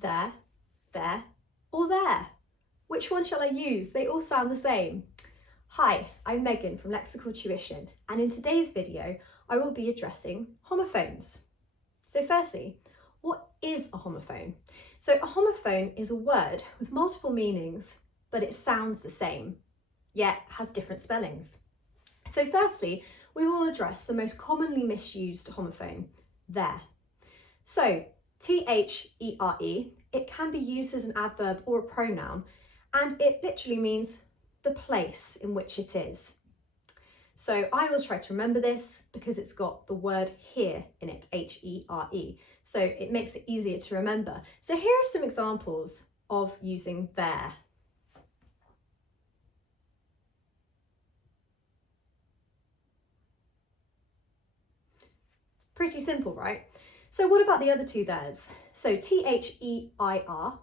there, there, or there. Which one shall I use? They all sound the same. Hi, I'm Megan from Lexicool Tuition, and in today's video, I will be addressing homophones. So firstly, what is a homophone? So a homophone is a word with multiple meanings, but it sounds the same, yet has different spellings. So firstly, we will address the most commonly misused homophone, there. So T-H-E-R-E, it can be used as an adverb or a pronoun, and it literally means the place in which it is. So I always try to remember this because it's got the word here in it, H-E-R-E. So it makes it easier to remember. So here are some examples of using there. Pretty simple, right? So what about the other two theirs? So T-H-E-I-R,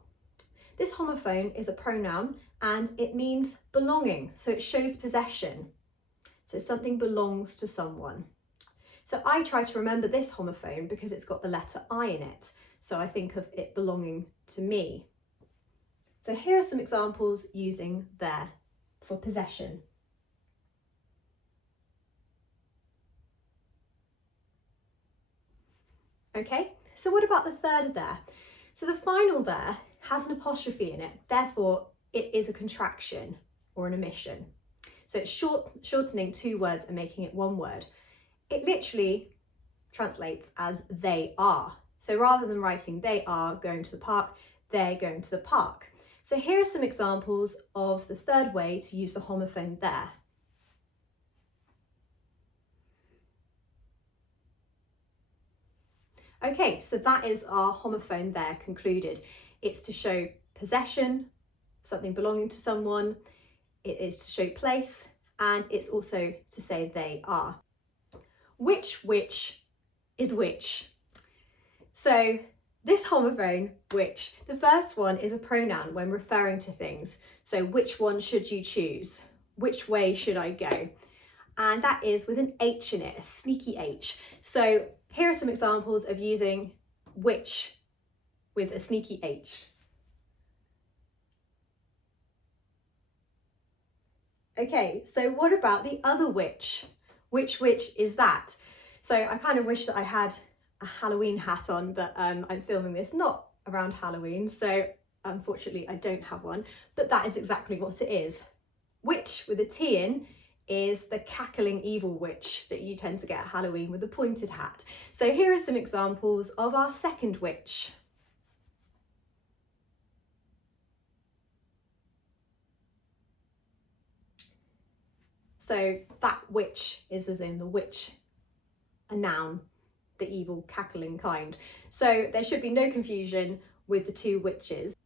this homophone is a pronoun and it means belonging. So it shows possession. So something belongs to someone. So I try to remember this homophone because it's got the letter I in it. So I think of it belonging to me. So here are some examples using there for possession. Okay, so what about the third there? So the final there has an apostrophe in it, therefore it is a contraction or an omission. So it's shortening two words and making it one word. It literally translates as they are. So rather than writing they are going to the park, they're going to the park. So here are some examples of the third way to use the homophone there. Okay, so that is our homophone there concluded. It's to show possession, something belonging to someone, it is to show place, and it's also to say they are. Which is which? So this homophone, which, the first one is a pronoun when referring to things. So which one should you choose? Which way should I go? And that is with an H in it, a sneaky H. So here are some examples of using which with a sneaky H. Okay, so what about the other which? Which is that? So I kind of wish that I had a Halloween hat on, but I'm filming this not around Halloween, so unfortunately I don't have one, but that is exactly what it is. Which with a T in is the cackling evil witch that you tend to get at Halloween with the pointed hat. So here are some examples of our second which. So that witch is as in the witch, a noun, the evil cackling kind. So there should be no confusion with the two witches.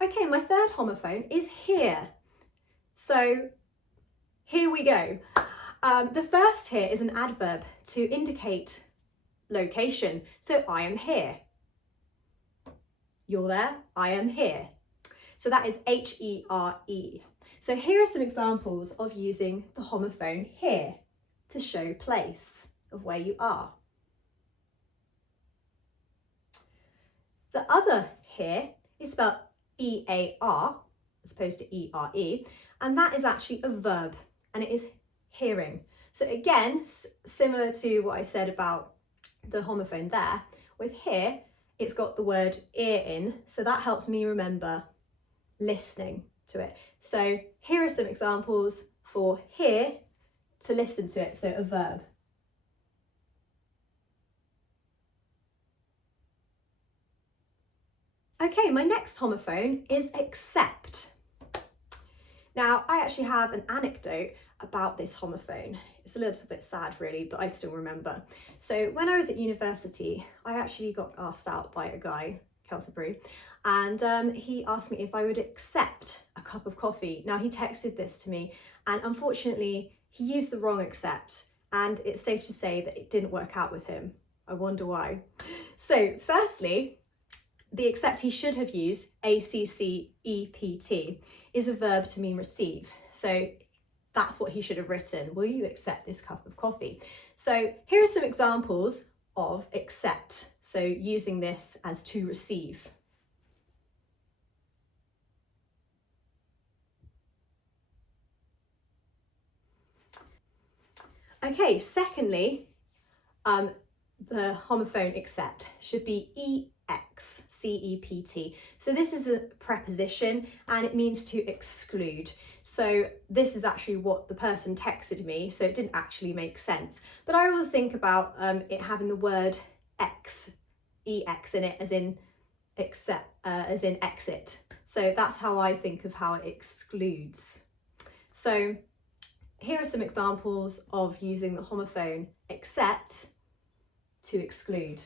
Okay, my third homophone is here. So here we go. The first here is an adverb to indicate location. So I am here. You're there, I am here. So that is H-E-R-E. So here are some examples of using the homophone here to show place of where you are. The other here is spelled E-A-R as opposed to E-R-E, and that is actually a verb, and it is hearing. So again, similar to what I said about the homophone there, with here, it's got the word ear in, so that helps me remember listening to it. So here are some examples for hear, to listen to it, so a verb. Okay, my next homophone is accept. Now, I actually have an anecdote about this homophone. It's a little bit sad really, but I still remember. So when I was at university, I actually got asked out by a guy, Kelsey, and he asked me if I would accept a cup of coffee. Now, he texted this to me, and unfortunately, he used the wrong accept, and it's safe to say that it didn't work out with him. I wonder why. So firstly, the accept he should have used, A-C-C-E-P-T, is a verb to mean receive. So that's what he should have written. Will you accept this cup of coffee? So here are some examples of accept. So using this as to receive. Okay, secondly, the homophone except should be EX, C-E-P-T. So this is a preposition and it means to exclude. So this is actually what the person texted me, so it didn't actually make sense. But I always think about it having the word X, EX in it, as in exit. So that's how I think of how it excludes. So here are some examples of using the homophone except to exclude.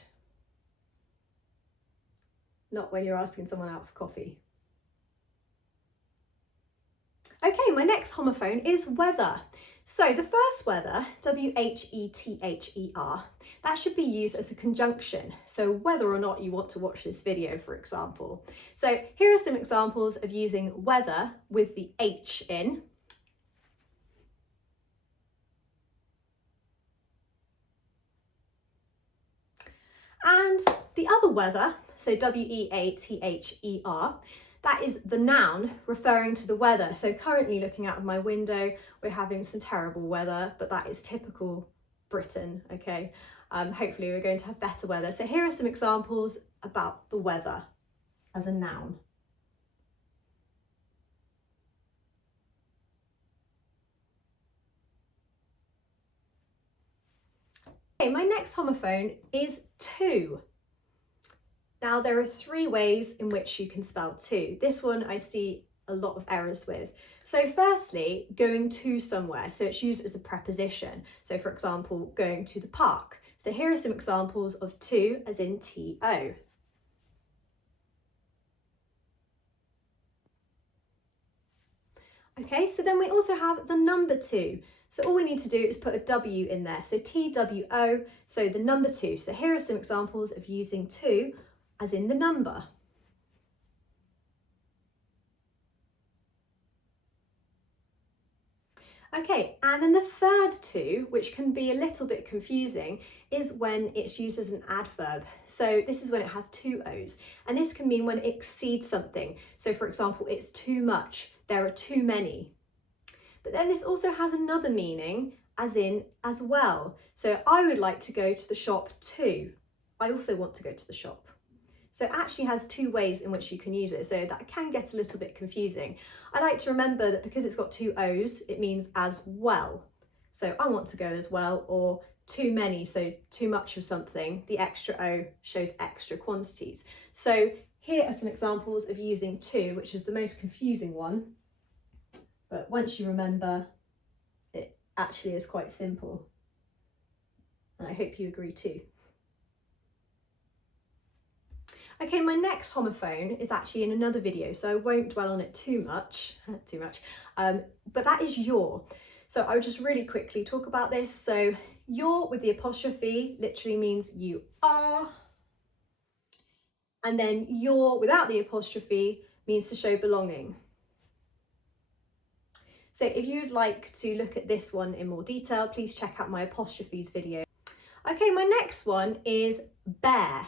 Not when you're asking someone out for coffee. Okay, my next homophone is whether. So the first whether, W-H-E-T-H-E-R, that should be used as a conjunction. So whether or not you want to watch this video, for example. So here are some examples of using whether with the H in. And the other whether, so W-E-A-T-H-E-R, that is the noun referring to the weather. So currently looking out of my window, we're having some terrible weather, but that is typical Britain, okay? Hopefully we're going to have better weather. So here are some examples about the weather as a noun. Okay, my next homophone is to. Now there are three ways in which you can spell to. This one I see a lot of errors with. So firstly, going to somewhere. So it's used as a preposition. So for example, going to the park. So here are some examples of to as in T-O. Okay, so then we also have the number two. So all we need to do is put a W in there. So T-W-O, so the number two. So here are some examples of using to as in the number. Okay, and then the third to, which can be a little bit confusing, is when it's used as an adverb. So this is when it has two O's, and this can mean when it exceeds something. So for example, it's too much, there are too many. But then this also has another meaning, as in as well. So I would like to go to the shop too. I also want to go to the shop. So it actually has two ways in which you can use it, so that can get a little bit confusing. I like to remember that because it's got two O's, it means as well. So I want to go as well, or too many, so too much of something. The extra O shows extra quantities. So here are some examples of using to, which is the most confusing one. But once you remember, it actually is quite simple. And I hope you agree too. Okay, my next homophone is actually in another video, so I won't dwell on it too much, but that is your. So I will just really quickly talk about this. So your with the apostrophe literally means you are, and then your without the apostrophe means to show belonging. So if you'd like to look at this one in more detail, please check out my apostrophes video. Okay, my next one is bear.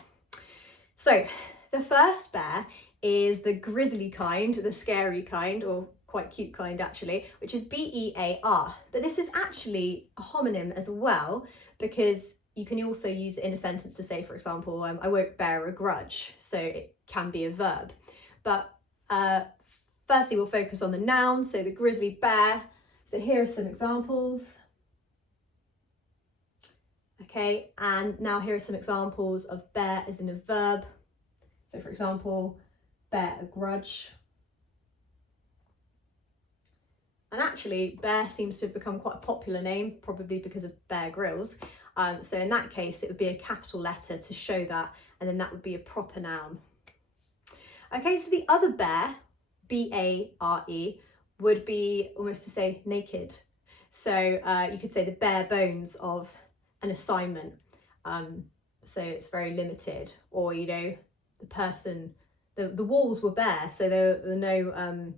So the first bear is the grizzly kind, the scary kind, or quite cute kind actually, which is B-E-A-R. But this is actually a homonym as well, because you can also use it in a sentence to say, for example, I won't bear a grudge. So it can be a verb. But firstly, we'll focus on the noun, so the grizzly bear. So here are some examples. Okay, and now here are some examples of bear as in a verb. So for example, bear a grudge. And actually, bear seems to have become quite a popular name, probably because of Bear Grylls. So in that case, it would be a capital letter to show that, and then that would be a proper noun. Okay, so the other bear, B-A-R-E, would be almost to say naked. So you could say the bare bones of an assignment. So it's very limited, or, you know, the person, the walls were bare, so there were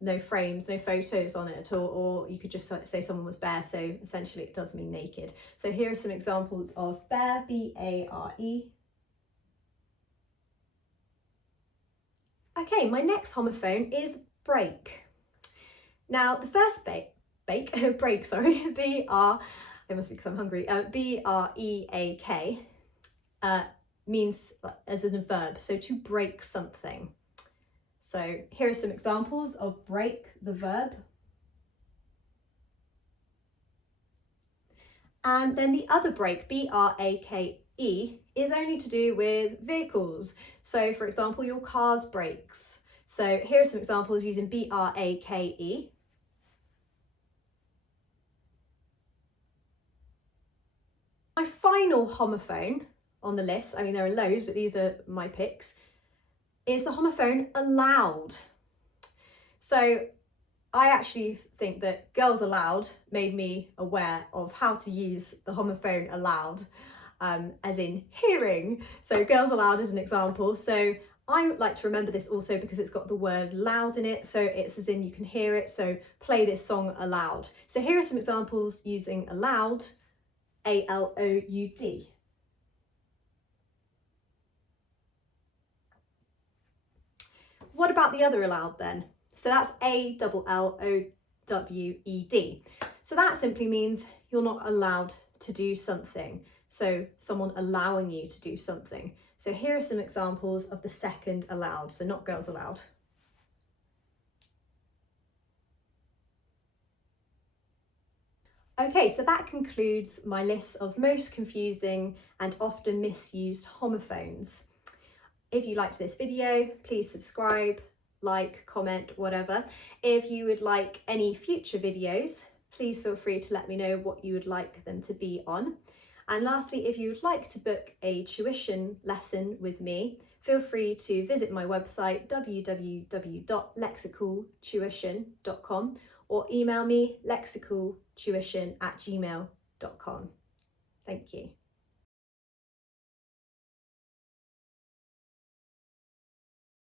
no frames, no photos on it at all, or you could just say someone was bare, so essentially it does mean naked. So here are some examples of bear, B-A-R-E. Okay, my next homophone is break. Now the first break, sorry, it must be because I'm hungry, B-R-E-A-K, means as in a verb, so to break something. So here are some examples of break, the verb. And then the other break, B-R-A-K-E, is only to do with vehicles. So for example, your car's brakes. So here are some examples using B-R-A-K-E. My final homophone on the list, I mean there are loads, but these are my picks, is the homophone allowed. So I actually think that Girls Aloud made me aware of how to use the homophone allowed, as in hearing. So Girls Aloud is an example. So I like to remember this also because it's got the word loud in it. So it's as in you can hear it. So play this song aloud. So here are some examples using allowed, A-L-O-U-D. What about the other allowed then? So that's A-L-L-O-W-E-D. So that simply means you're not allowed to do something. So someone allowing you to do something. So here are some examples of the second allowed, so not Girls Aloud. Okay, so that concludes my list of most confusing and often misused homophones. If you liked this video, please subscribe, like, comment, whatever. If you would like any future videos, please feel free to let me know what you would like them to be on. And lastly, if you would like to book a tuition lesson with me, feel free to visit my website www.lexicooltuition.com or email me lexicooltuition@gmail.com. Thank you.